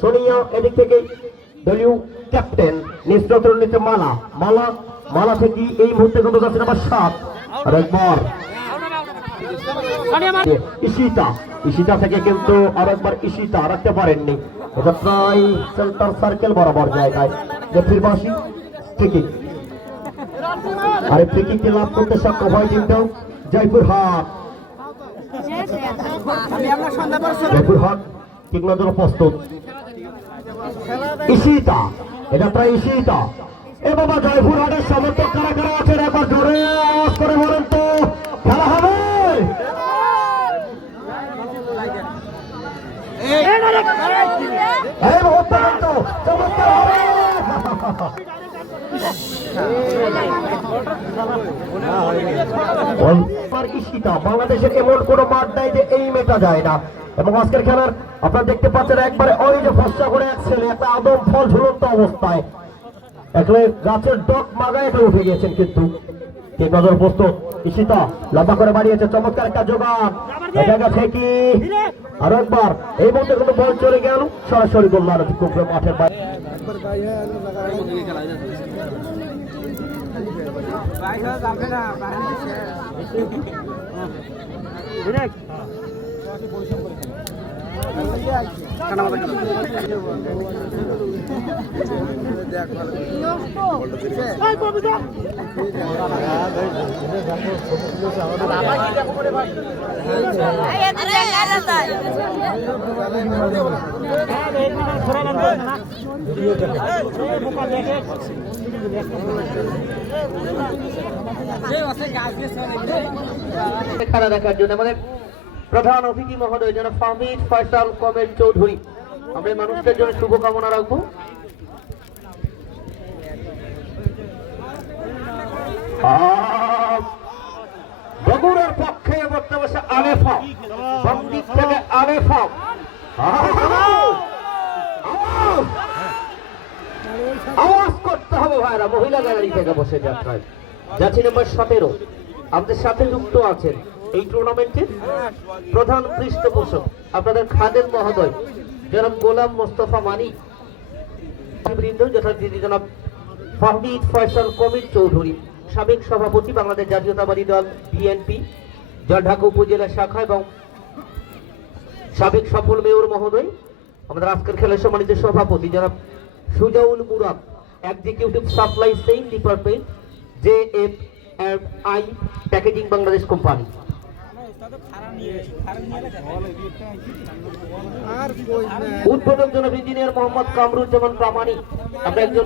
সোনিয়া এদিক থেকে দলীয় ক্যাপ্টেন নিশ্চত নিতে মালা। মালা মালা থেকে এই মুহূর্তে কিন্তু যাচ্ছে নাম্বার সাত আর একবার ইশিতা ইশিতা থেকে কিন্তু আর একবার ইশিতা রাখতে পারেননি। এটা প্রায় সেন্টার সার্কেল বরাবর জায়গায়। যে ফিরবাসী ঠিকই আর লাভ করতে সক্ষম হয় কিন্তু জয়পুর হাট জয়পুর হাট কিংবা জন্য প্রস্তুত। ইশিতা এটা প্রায় ইশিতা এ বাবা জয়পুর হাটের সমর্থক কারা কারা আছেন? একবার জোরে আওয়াজ করে বলেন তো, খেলা হবে? বাংলাদেশের এমন কোন মাঠ নাই যে এই মেটা যায় না। এবং আজকের খেলার আপনারা দেখতে পাচ্ছেন একবারে ওই যে ফসা করে এক ছেলে, একটা আদম ফল ঝুলন্ত অবস্থায়। একলে গাছের ডক মাগায় একটা উঠে গিয়েছেন কিন্তু। কে নজর প্রস্তুত? ইশিতা লম্বা করে বাড়িয়েছে, চমৎকার একটা যোগান। জায়গা থেকে আরও একবার। এই মুহূর্তে কিন্তু বল চলে গেল, সরাসরি গোল মারো কুকুরে মাঠের বাইরে। খেলা দেখার জন্য আমাদের প্রধান অতিথি মহোদয়, যেন ফামিদ ফয়সাল কমের চৌধুরী। আমরা মানুষদের জন্য শুভকামনা রাখব। বগুড়ার পক্ষে বলতে বসে আলেফা। বন্দিক থেকে আলেফা! আওয়াজ করতে হবে ভাইরা, মহিলা গ্যালারি থেকে বসে যাত্রায়। যাচ্ছি নম্বর সতেরো। আমাদের সাথে যুক্ত আছেন এই টুর্নামেন্টের প্রধান পৃষ্ঠপোষক আপনাদের খাদেম মহোদয়, জনাব গোলাম মোস্তফা মানি বৃন্দ যথারীতি জনাব ফাহমিদ ফয়সাল কবির চৌধুরী, সাবেক সভাপতি বাংলাদেশ জাতীয়তাবাদী দল বিএনপি জলঢাকা উপজেলা শাখা এবং সাবেক সফল মেয়র মহোদয়, আমাদের আজকের খেলার সম্মানিত সভাপতি যারা Sujaul Murad executive supply same department J F I packaging Bangladesh company উদ্বোধক জনাব ইঞ্জিনিয়ার মোহাম্মদ কামরুজ্জামান প্রামাণিক। আমরা একজন